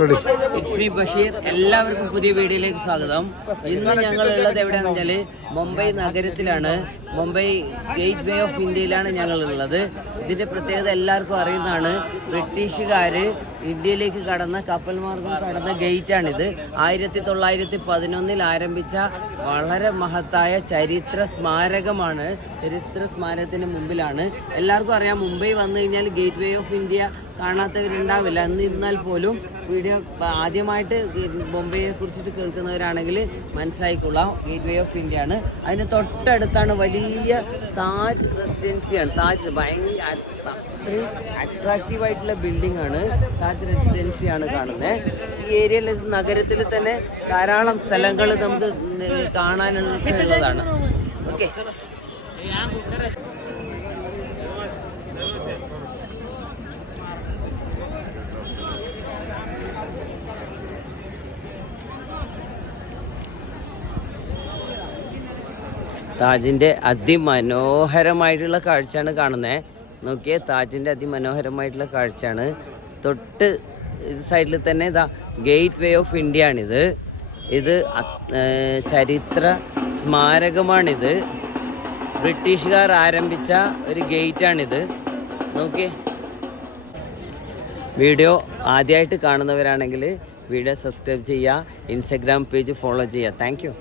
It's me Basheer. എല്ലാവർക്കും പുതിയ വീഡിയോയിലേക്ക് സ്വാഗതം. ഇന്ന് ഞങ്ങൾ ഉള്ളത് എവിടെയാണെന്ന് വെച്ചാൽ മുംബൈ നഗരത്തിലാണ്. മുംബൈ ഗേറ്റ് വേ ഓഫ് ഇന്ത്യയിലാണ് ഞങ്ങൾ ഉള്ളത്. ഇതിന്റെ പ്രത്യേകത എല്ലാവർക്കും അറിയുന്നതാണ്. ബ്രിട്ടീഷുകാർ ഇന്ത്യയിലേക്ക് കടന്ന കപ്പൽ മാർഗം കടന്ന ഗേറ്റാണിത്. 1911 ആരംഭിച്ച വളരെ മഹത്തായ ചരിത്ര സ്മാരകമാണ്. ചരിത്ര സ്മാരകത്തിന് മുമ്പിലാണ്. എല്ലാവർക്കും അറിയാം, മുംബൈ വന്നു കഴിഞ്ഞാൽ ഗേറ്റ് വേ ഓഫ് ഇന്ത്യ കാണാത്തവരുണ്ടാവില്ല. എന്നിരുന്നാൽ പോലും വീഡിയോ ആദ്യമായിട്ട് മുംബൈയെ കുറിച്ചിട്ട് കേൾക്കുന്നവരാണെങ്കിൽ മനസ്സിലായിക്കൊള്ളാം, ഗേറ്റ് വേ ഓഫ് ഇന്ത്യ ആണ്. അതിന് തൊട്ടടുത്താണ് വലിയ താജ് റെസിഡൻസിയാണ്. താജ് ഭയങ്കര അത്രയും അട്രാക്റ്റീവ് ആയിട്ടുള്ള ബിൽഡിംഗ് ആണ്. താജ് റെസിഡൻസിയാണ് കാണുന്നത്. ഈ ഏരിയയിൽ നഗരത്തിൽ തന്നെ ധാരാളം സ്ഥലങ്ങൾ നമുക്ക് കാണാനുള്ളതാണ്. ഓക്കെ, താജിൻ്റെ അതിമനോഹരമായിട്ടുള്ള കാഴ്ചയാണ് കാണുന്നത്. നോക്കിയേ, താജിൻ്റെ അതിമനോഹരമായിട്ടുള്ള കാഴ്ചയാണ്. തൊട്ട് സൈഡിൽ തന്നെ ഇതാ ഗേറ്റ് വേ ഓഫ് ഇന്ത്യ ആണിത്. ഇത് ചരിത്ര സ്മാരകമാണിത്. ബ്രിട്ടീഷുകാർ ആരംഭിച്ച ഒരു ഗേറ്റാണിത്. നോക്കിയേ, വീഡിയോ ആദ്യമായിട്ട് കാണുന്നവരാണെങ്കിൽ വീഡിയോ സബ്സ്ക്രൈബ് ചെയ്യുക, ഇൻസ്റ്റഗ്രാം പേജ് ഫോളോ ചെയ്യുക. Thank you.